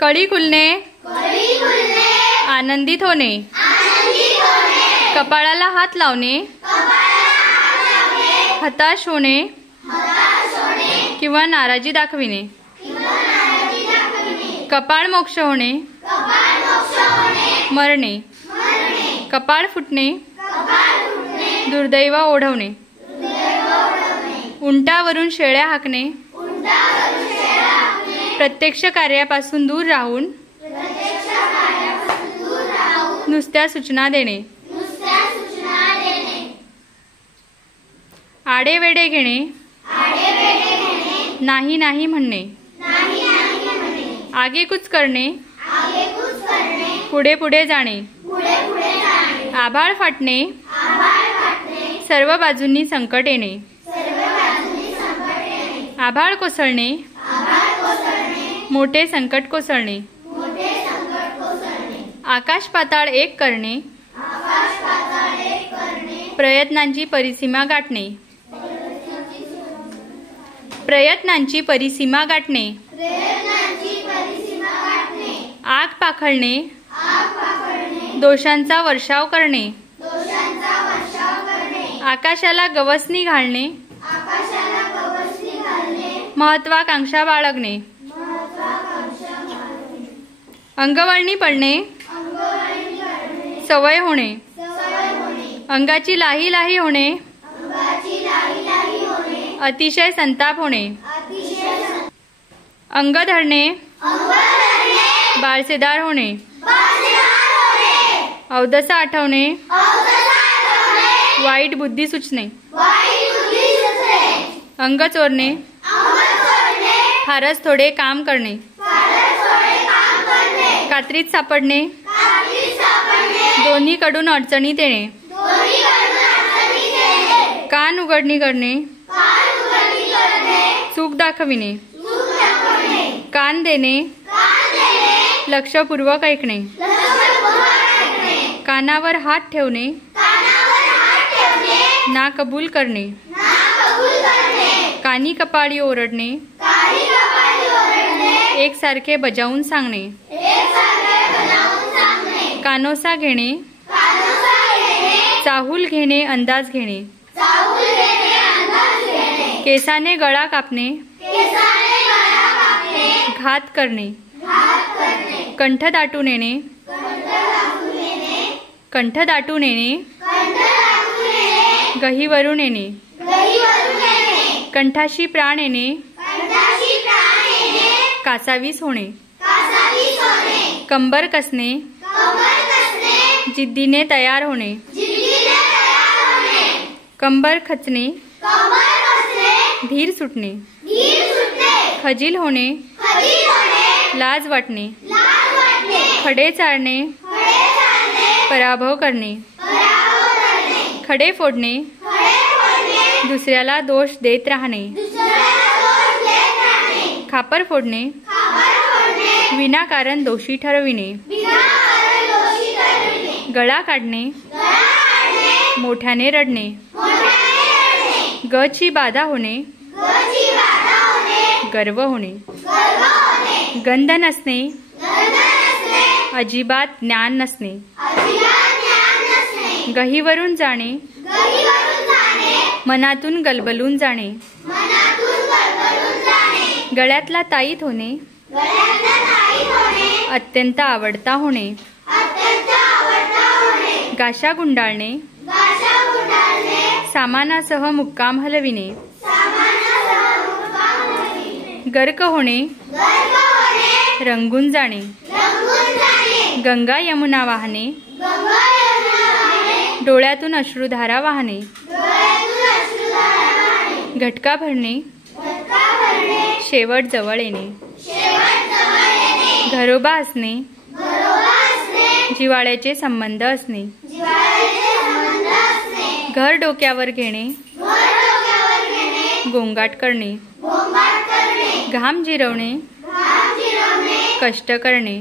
कळी खुलणे, आनंदित होणे, कपाळाला हात लावणे, हताश होणे किंवा नाराजी दाखविणे, कपाळ मोक्ष होणे, मरणे, कपाळ फुटणे, दुर्दैव ओढवणे, उंटावरून शेळ्या हाकणे, प्रत्यक्ष कार्यापासून दूर राहून नुसत्या सूचना देणे, आडेवेडे घेणे, नाही नाही म्हणणे, आगेकूच करणे, पुढे पुढे जाणे, आभाळ फाटणे, सर्व बाजूंनी संकट येणे, आभाळ कोसळणे, मोठे संकट कोसळणे, आकाश पाताळ एक करणे, प्रयत्नांची परिसीमा गाठणे, प्रयत्नांची परिसीमा गाठणे, आग पाखळणे, दोषांचा वर्षाव करणे, आकाशाला गवसणी घालणे, महत्वाकांक्षा बाळगणे, अंगवळणी पडणे, सवय होणे, अंगाची लाही लाही होणे, अतिशय संताप होणे, अंग धरणे, बाळसेदार होणे, अवदसा आठवणे, वाईट बुद्धी सुचणे, अंग चोरणे, फारच थोडे काम करणे, कात्रीत सापडणे, दोन्हीकडून अडचणीत येणे, कान उघडणी करणे, चूक दाखविणे, कान देणे, लक्षपूर्वक ऐकणे, कानावर हात ठेवणे, ना कबूल करणे, कानी कपाळी ओरडणे, एकसारखे बजावून सांगणे, कानोसा घेणे, चाहूल घेणे, अंदाज घेणे, केसाने गळा कापणे, घात करणे, कंठ दाटून येणे, कंठ दाटून येणे, गहीवरून येणे, कंठाशी प्राण येणे, कासावीस होणे, कंबर कसणे, जिद्दीने तयार होणे, कंबर खचणे, धीर सुटणे, खजील होणे, लाज वाटणे, खडे चालणे, पराभव करणे, खडे फोडणे, दुसऱ्याला दोष देत राहणे, खापर फोडणे, विनाकारण दोषी ठरविणे, गळा काढणे, मोठ्याने रडणे, गची बाधा होणे, गर्व होणे, गंध नसणे, अजिबात ज्ञान नसणे, गहीवरून जाणे, मनातून गलबलून जाणे, गळ्यातला ताईत होणे, अत्यंत आवडता होणे, गाशा गुंडाळणे, सामानासह मुक्काम हलविणे, गर्क होणे, रंगून जाणे, गंगा यमुना वाहणे, डोळ्यातून अश्रुधारा वाहणे, घटका भरणे, शेवट जवळ येणे, घरोबा असणे, जिव्हाळ्याचे संबंध असणे, घर डोक्यावर घेणे, गोंगाट करणे, घाम जिरवणे, कष्ट करणे,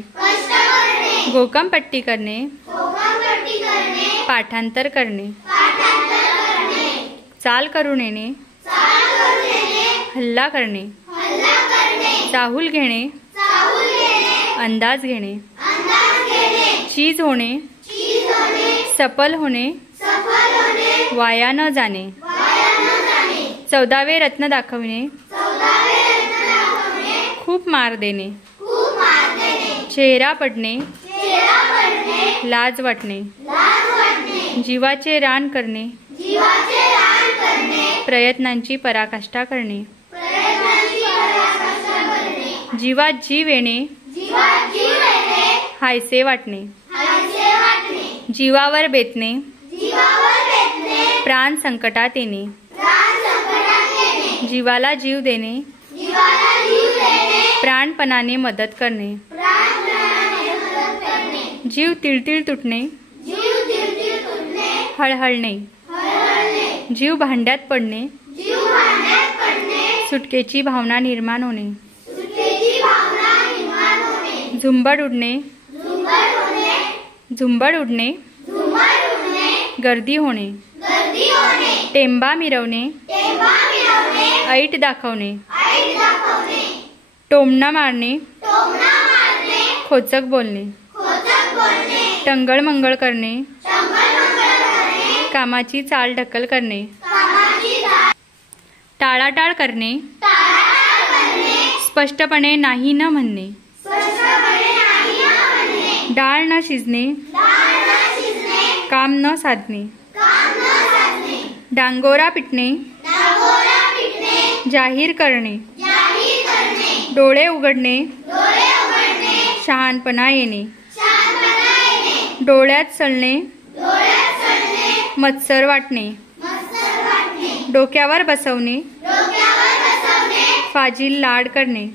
घोकमपट्टी करणे, पाठांतर करणे, चाल करून येणे, हल्ला करणे, चाहूल घेणे, अंदाज घेणे, चीज होणे, सफल होणे, वाया न जाणे, 14वे रत्न दाखविणे, खूप मार देणे, चेहरा पडणे, लाज वाटणे, जीवाचे रान करणे, प्रयत्नांची पराकाष्ठा करणे, जीवात जीव येणे, हायसे वाटणे, जीवावर बेतणे, प्राण संकटात येणे, जीवाला जीव देणे, प्राणपणाने मदत करणे, जीव तिळतिळ तुटणे, हळहळणे, जीव भांड्यात पडणे, सुटकेची भावना निर्माण होणे, झुंबड उडणे, झुंबड उडणे, गर्दी होणे, टेंबा मिरवणे, ऐट दाखवणे, टोमणा मारणे, खोचक बोलणे, टंगळ मंगळ करणे, कामाची चाल ढकल करणे, टाळाटाळ करणे, स्पष्टपणे नाही न म्हणणे, डाळ न शिजणे, काम न साधणे, डांगोरा पिटणे, जाहीर करणे, डोळे उघडणे, शहाणपणा येणे, डोळ्यात सळणे, मत्सर वाटणे, डोक्यावर बसवणे, फाजील लाड करणे,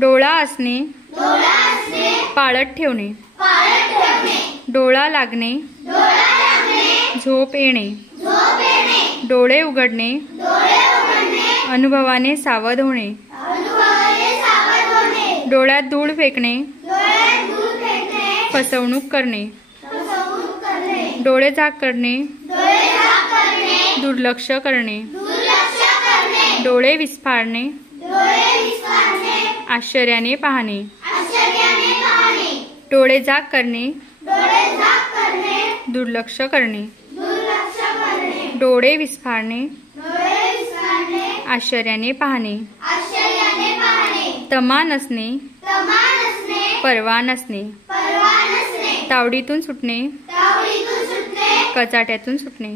डोळा असणे, पाळत ठेवणे, डोळा लागणे, झोप येणे, डोळे उघडणे, अनुभवाने सावध होणे, डोळ्यात धूळ फेकणे, फसवणूक करणे, डोळे झाक करणे, दुर्लक्ष करणे, डोळे विस्फारणे, आश्चर्याने पाहणे, डोळे झाक करणे, दुर्लक्ष करणे, डोळे विस्फारणे, आश्चर्याने पाहणे, तमा नसणे, परवा नसणे, तावडीतून सुटणे, कचाट्यातून सुटणे,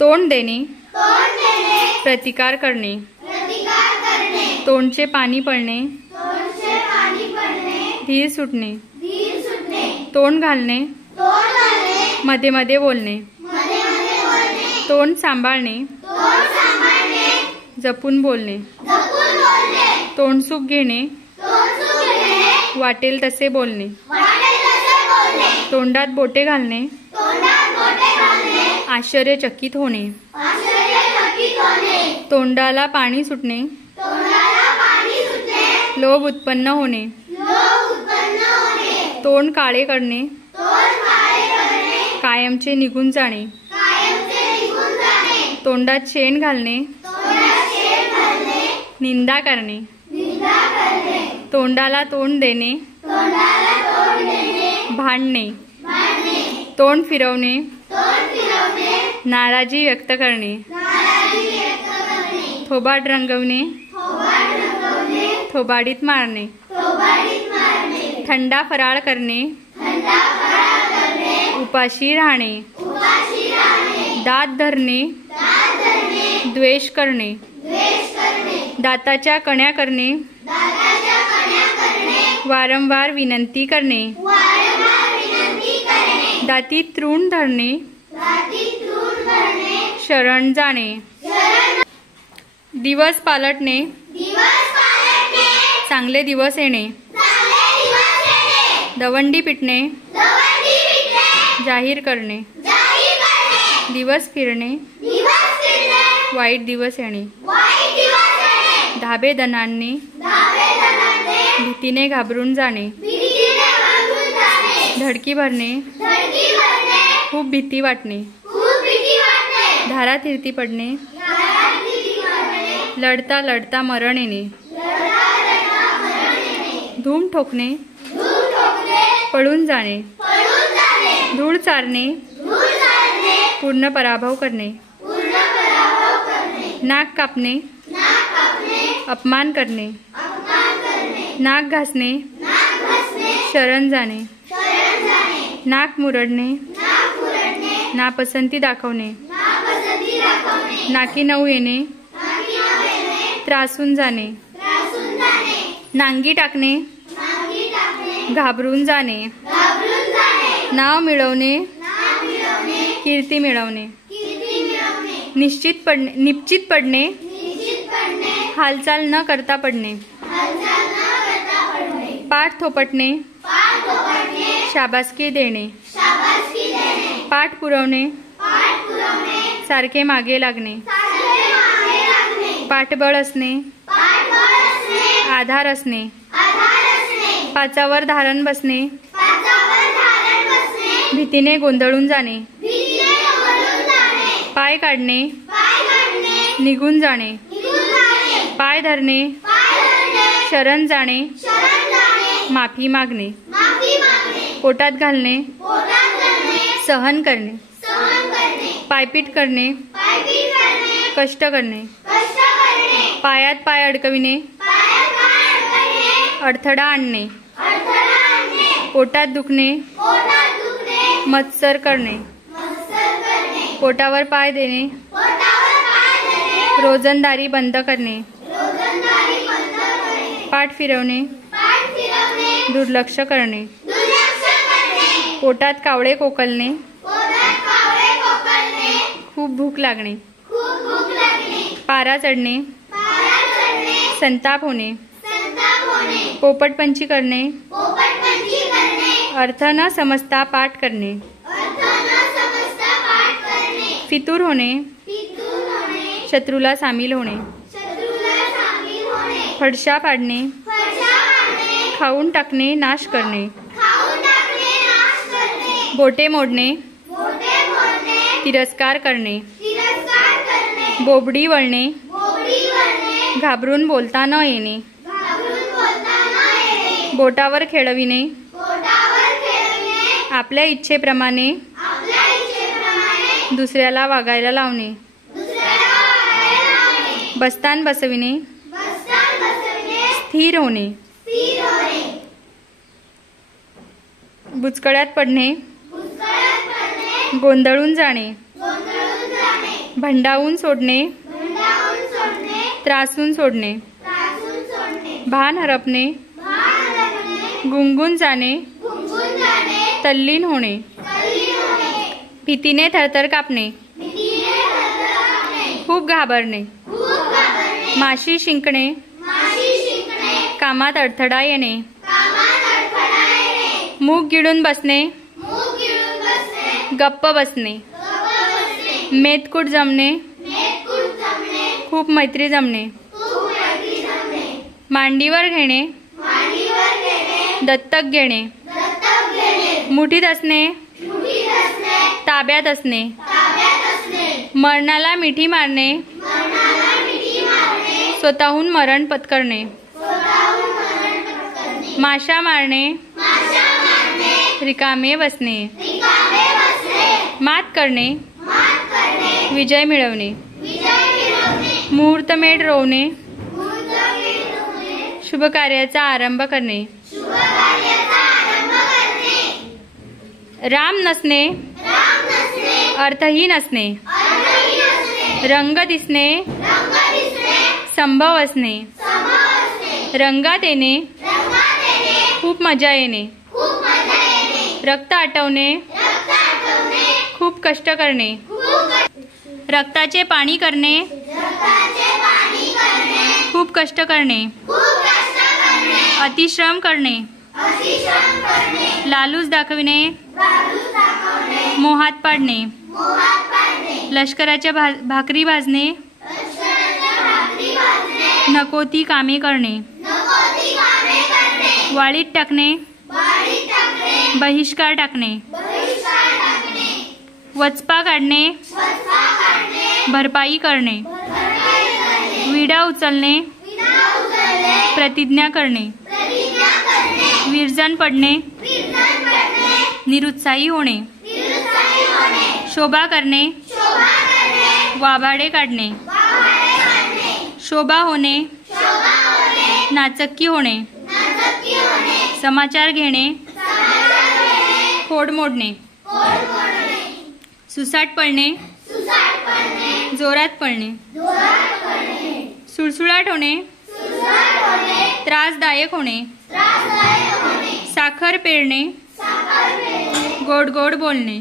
तोंड देणे, प्रतिकार करणे, तोंडचे पाणी पडणे, धीर सुटणे, तोंड घालणे, मध्ये मध्ये बोलणे, तोंड सांभाळणे, जपून बोलणे, तोंडसुख घेणे, वाटेल तसे बोलणे, तोंडात बोटे घालणे, आश्चर्यचकित होणे, तोंडाला पाणी सुटणे, लोभ उत्पन्न होणे, तोंड काळे करणे, कायमचे निघून जाणे, तोंडात शेण घालणे, निंदा करणे, तोंडाला तोंड देणे, भांडणे, तोंड फिरवणे, नाराजी व्यक्त करणे, थोबाड रंगवणे, थोबाडीत मारणे, थंडा फराळ करणे, उपाशी राहणे, दात धरणे, द्वेष करणे, दाताच्या कण्या करणे, वारंवार विनंती करणे, दाती तृण धरणे, शरण जाणे, दिवस पालटणे, चांगले दिवस येणे, दवंडी पिटणे, जाहीर करणे, दिवस फिरणे, वाईट दिवस येणे, धाबे दणाणणे, भीतीने घाबरून जाणे, धडकी भरणे, खूप भीती वाटणे, धारातीर्थी पडणे, लढता लढता मरण येणे, धूम ठोकणे, पळून जाणे, धूळ चारणे, पूर्ण पराभव करणे, नाक कापणे, अपमान करणे, नाक घासणे, शरण जाणे, नाक मुरडणे, नापसंती दाखवणे, नाकी नऊ येणे, त्रासून जाणे, नांगी टाकणे, घाबरून जाणे, नाव मिळवणे, कीर्ती मिळवणे, निश्चित पडणे, हालचाल न करता पडणे, पाठ थोपटणे, शाबासकी देणे, पाठ पुरवणे, सारखे मागे लागणे, पाठबळ असणे, आधार असणे, पाचावर धारण बसणे, भीतीने गोंधळून जाणे, पाय काढणे, निघून जाणे, पाय धरणे, शरण जाणे, माफी मागणे, पोटात घालणे, सहन करणे, पायपीट करणे, कष्ट करणे, पायात पाय अडकविणे, अडथळा आणणे, पोटात दुखणे, मत्सर करणे, पोटावर पाय देणे, रोजंदारी बंद करणे, पाठ फिरवणे, दुर्लक्ष करणे, पोटात कावळे कोकलणे, खूप भूक लागणे, पारा चढणे, संताप होणे, पोपटपंची करणे, अर्थ न समजता पाठ करणे, फितूर होणे, शत्रूला सामील होणे, फडशा पाडणे, खाऊन टाकणे, नाश करणे, बोटे मोडणे, तिरस्कार करणे, बोबडी वळणे, घाबरून बोलता न येणे, बोटावर खेळविणे, आपल्या इच्छेप्रमाणे दुसऱ्याला वागायला लावणे, बस्तान बसविणे, स्थिर होणे, बुचकळ्यात पडणे, गोंधळून जाणे, भंडावून सोडणे, त्रासून सोडणे, भान हरपणे, गुंगून जाणे, तल्लीन होणे, भीतीने थरथर कापणे, खूप घाबरणे, माशी शिंकणे, कामात अडथळा येणे, मूग गिळून बसणे, गप्प बसणे, मेतकूट जमणे, खूप मैत्री जमणे, मांडीवर घेणे, दत्तक घेणे, मुठीत असणे, ताब्यात असणे, मरणाला मिठी मारणे, स्वतःहून मरण पत्करणे, माशा मारणे, रिकामे बसणे, मात करणे, विजय मिळवणे, मुहूर्तमेढ रोवणे, शुभ कार्याचा आरंभ करणे, राम नसणे, अर्थहीन असणे, रंग दिसणे, संभव असणे, रंगात येणे, खूप मजा येणे, रक्त आटवणे, खूप कष्ट करणे, रक्ताचे पाणी करणे, खूप कष्ट करणे, अतिश्रम करणे, लालूच दाखविणे, मोहात पाडणे, लष्कराच्या भाकरी भाजणे, नको ती कामे करणे, वाळीत टाकणे, बहिष्कार टाकणे, वचपा काढणे, भरपाई करणे, विडा उचलणे, प्रतिज्ञा करणे, विरजन पडणे, निरुत्साही होणे, शोभा करणे, वाभाडे काढणे, शोभा होणे, नाचक्की होणे, समाचार घेणे, खोड मोडणे, सुसाट पडणे, जोरात पडणे, सुळसुळाट होणे, त्रासदायक होणे, साखर पेरणे, गोड गोड बोलणे,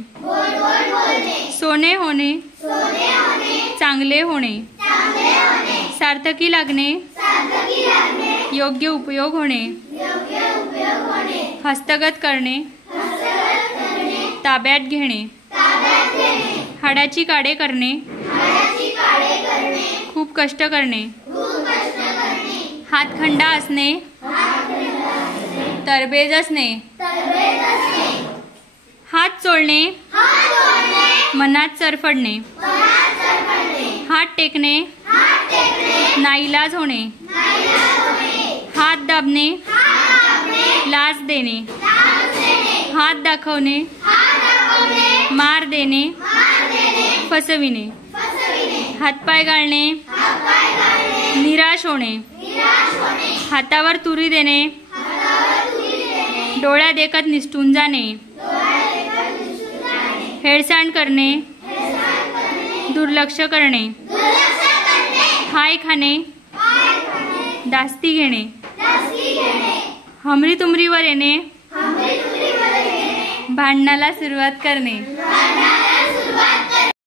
सोने होणे, चांगले होणे, सार्थकी लागणे, योग्य उपयोग होणे, हस्तगत करणे, ताब्यात घेणे, हाडाची काडे करणे, खूप कष्ट करणे, हातखंडा असणे, तरबेज असणे, हात चोळणे, मनात सरफडणे, हात टेकणे, नाईलाज होणे, हात दाबणे, लाज देणे, हात दाखवणे, मार देणे, फसविणे, हातपाय गाळणे, निराश होणे, हातावर तुरी देणे, डोळ्या देखत निसटून जाणे, हेळसांड करणे, दुर्लक्ष करणे, हाय खाणे, दास्ती घेणे, हमरी तुमरीवर येणे, भांडणाला सुरुवात करणे.